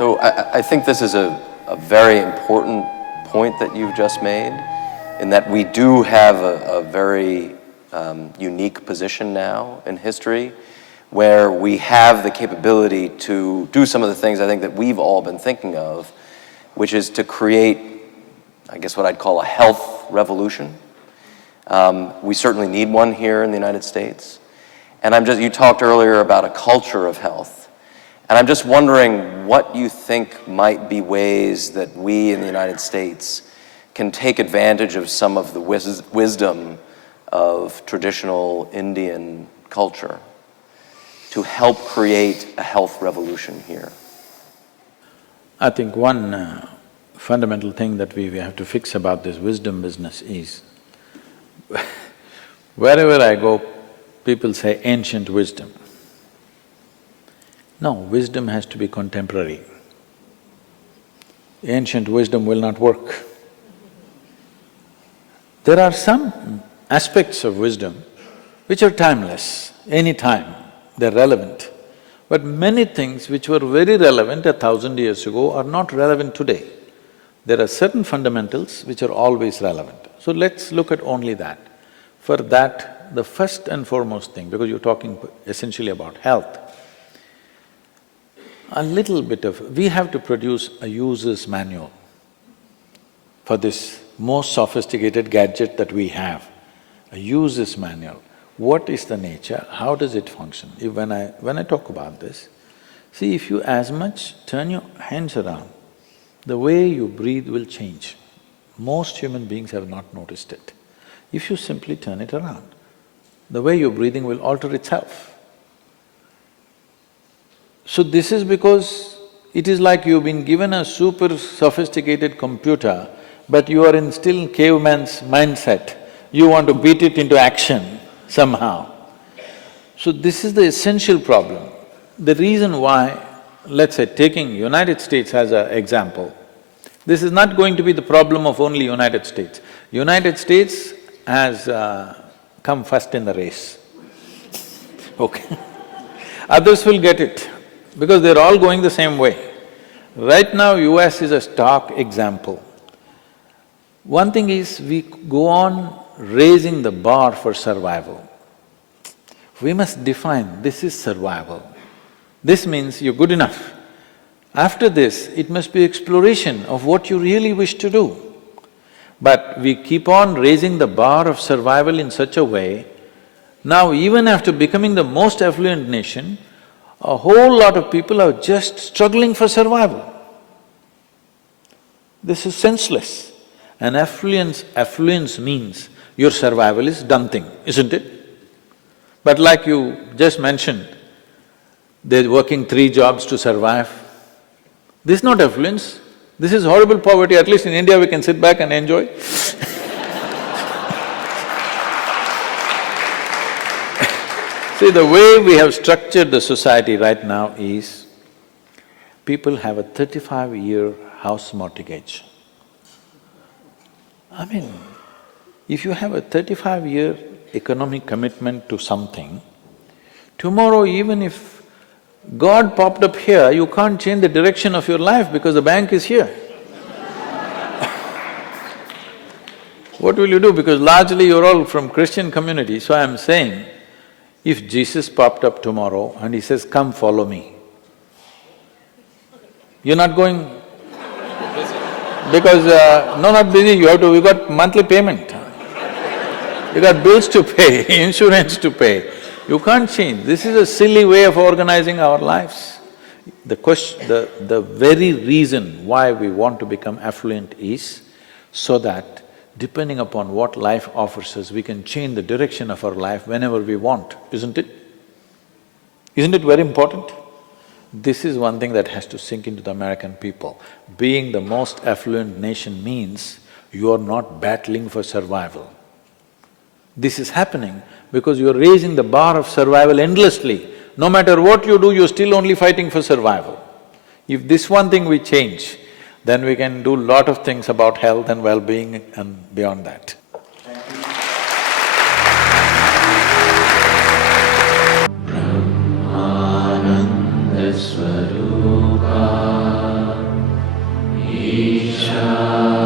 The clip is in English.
So I think this is a very important point that you've just made, in that we do have a very unique position now in history, where we have the capability to do some of the things I think that we've all been thinking of, which is to create, I guess, what I'd call a health revolution. We certainly need one here in the United States. And you talked earlier about a culture of health. And I'm just wondering what you think might be ways that we in the United States can take advantage of some of the wisdom of traditional Indian culture to help create a health revolution here. I think one fundamental thing that we have to fix about this wisdom business is wherever I go, people say ancient wisdom. No, wisdom has to be contemporary. Ancient wisdom will not work. There are some aspects of wisdom which are timeless, any time they're relevant. But many things which were very relevant 1,000 years ago are not relevant today. There are certain fundamentals which are always relevant. So let's look at only that. For that, the first and foremost thing, because you're talking essentially about health, we have to produce a user's manual for this most sophisticated gadget that we have, a user's manual. What is the nature, how does it function? When I talk about this, see, if you as much turn your hands around, the way you breathe will change. Most human beings have not noticed it. If you simply turn it around, the way you're breathing will alter itself. So this is because it is like you've been given a super sophisticated computer, but you are in still caveman's mindset. You want to beat it into action somehow. So this is the essential problem. The reason why, let's say taking United States as an example, this is not going to be the problem of only United States. United States has come first in the race, okay? Others will get it, because they're all going the same way. Right now, US is a stark example. One thing is, we go on raising the bar for survival. We must define, this is survival. This means you're good enough. After this, it must be exploration of what you really wish to do. But we keep on raising the bar of survival in such a way, now even after becoming the most affluent nation, a whole lot of people are just struggling for survival. This is senseless. And affluence means your survival is done thing, isn't it? But like you just mentioned, they're working 3 jobs to survive. This is not affluence, this is horrible poverty. At least in India we can sit back and enjoy. See, the way we have structured the society right now is, people have a 35-year house mortgage. I mean, if you have a 35-year economic commitment to something, tomorrow even if God popped up here, you can't change the direction of your life because the bank is here. What will you do? Because largely you're all from Christian community, so I'm saying, if Jesus popped up tomorrow and he says, "Come follow me," you're not going because, no, not busy, you got monthly payment, you got bills to pay, insurance to pay. You can't change. This is a silly way of organizing our lives. The very reason why we want to become affluent is so that depending upon what life offers us, we can change the direction of our life whenever we want, isn't it? Isn't it very important? This is one thing that has to sink into the American people. Being the most affluent nation means you are not battling for survival. This is happening because you're raising the bar of survival endlessly. No matter what you do, you're still only fighting for survival. If this one thing we change, then we can do lot of things about health and well-being and beyond that. Swarupa Isha.